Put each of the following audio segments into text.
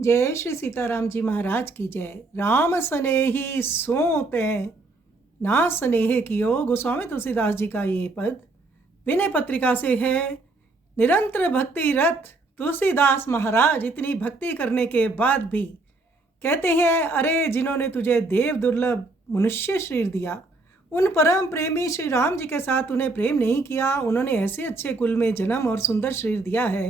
जय श्री सीताराम जी महाराज की जय। राम स्नेही सो तै ना स्नेह कियो। गोस्वामी तुलसीदास जी का ये पद विनय पत्रिका से है। निरंतर भक्ति रत तुलसीदास महाराज इतनी भक्ति करने के बाद भी कहते हैं, अरे जिन्होंने तुझे देव दुर्लभ मनुष्य शरीर दिया, उन परम प्रेमी श्री राम जी के साथ उन्हें प्रेम नहीं किया। उन्होंने ऐसे अच्छे कुल में जन्म और सुंदर शरीर दिया है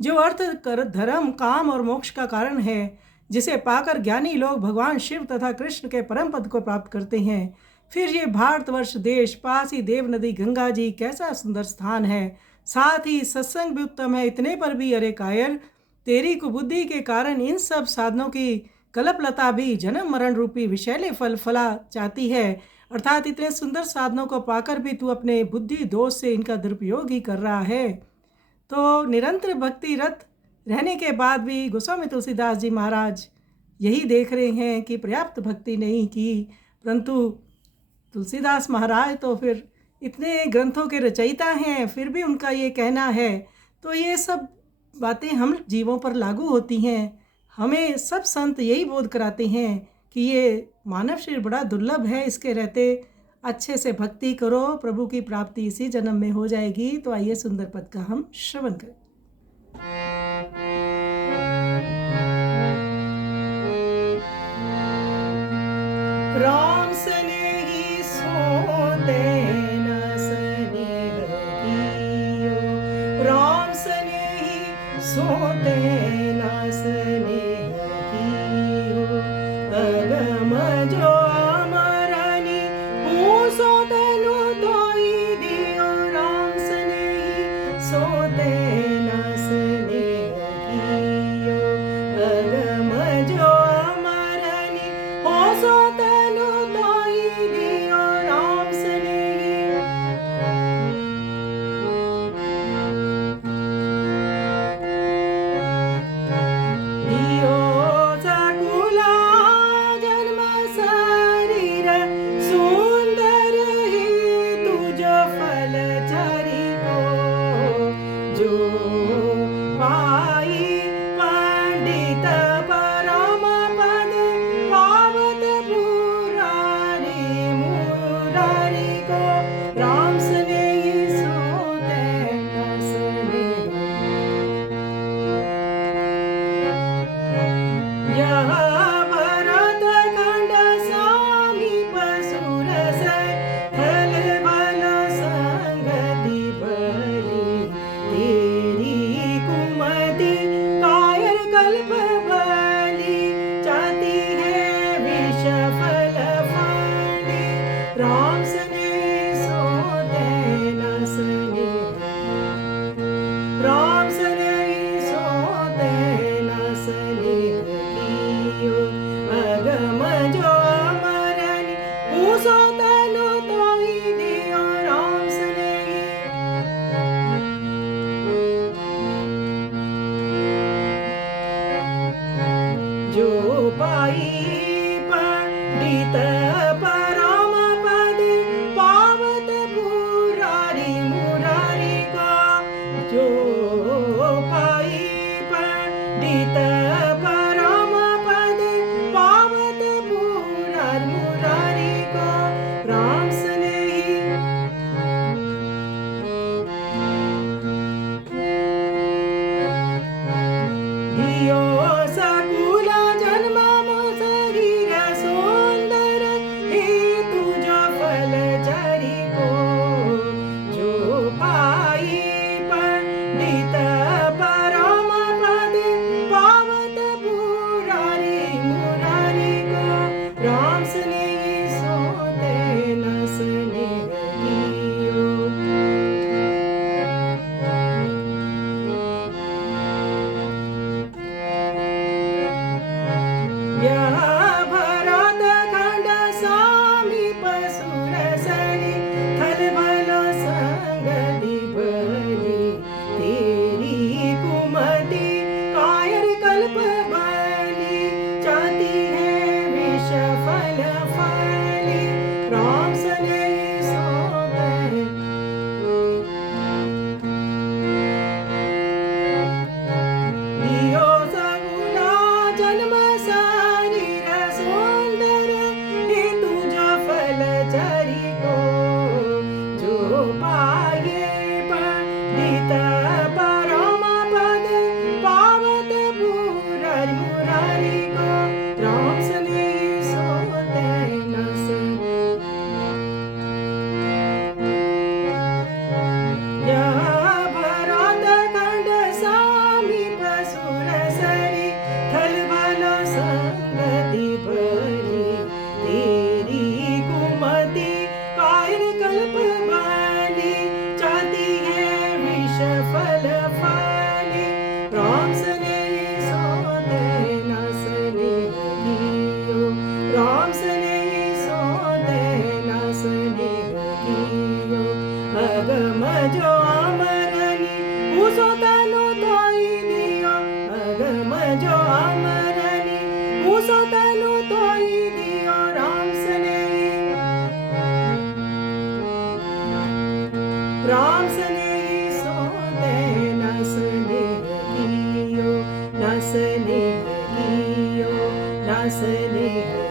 जो अर्थ कर धर्म काम और मोक्ष का कारण है, जिसे पाकर ज्ञानी लोग भगवान शिव तथा कृष्ण के परम पद को प्राप्त करते हैं। फिर ये भारतवर्ष देश, पास ही देव नदी गंगा जी कैसा सुंदर स्थान है, साथ ही सत्संग भी उत्तम है। इतने पर भी अरे कायर, तेरी कुबुद्धि के कारण इन सब साधनों की कल्पलता भी जन्म मरण रूपी विषैले फल फला चाहती है। अर्थात इतने सुंदर साधनों को पाकर भी तू अपने बुद्धि दोष से इनका दुरुपयोग ही कर रहा है। तो निरंतर भक्ति रत रहने के बाद भी गोस्वामी तुलसीदास जी महाराज यही देख रहे हैं कि पर्याप्त भक्ति नहीं की, परंतु तुलसीदास महाराज तो फिर इतने ग्रंथों के रचयिता हैं, फिर भी उनका ये कहना है। तो ये सब बातें हम जीवों पर लागू होती हैं। हमें सब संत यही बोध कराते हैं कि ये मानव शरीर बड़ा दुर्लभ है, इसके रहते अच्छे से भक्ति करो, प्रभु की प्राप्ति इसी जन्म में हो जाएगी। तो आइए सुंदर पद का हम श्रवण करें। राम स्नेही सोते न स्नेह कियो। राम स्नेही सोते न स्नेह कियो। अगम जो अमरनि हूँ सोतनु तोई दियो। राम स्नेही सोते न स्नेह कियो। अगम जो अमरनि हो सोतनु तोई दियो। राम स्नेही दियो सकुला जन्म शरीर सुंदर ही तुझो फल चरी को। जो पाई पंडित परम पद पावत पुरारी मुरारी को। राम स्नेही सोते न स्नेह। यह भरत खंड समीप सुरस फल बल संगति बली। तेरी कुमति कायर कल्प बली। चाहती है विष फल फली। राम स्नेही सोते न स्नेह। राम स्नेही सोते न स्नेह कियो। अगम जो अमरनि हूँ सोतनु तोई दियो। राम स्नेही जो पाई पंडित परम पद पावत पुरारी मुरारी को। जो पाई पंडित परम पद पावत पुरारी मुरारी को। राम स्नेही दियो सकुल जन्म शरीर सुंदर ही तुझो फल चरी को। जो पाई पंडित परम पद पावत जो अमरनी मूसो तनु तोई दियो राम स्नेही सोते न स्नेह कियो न स्नेह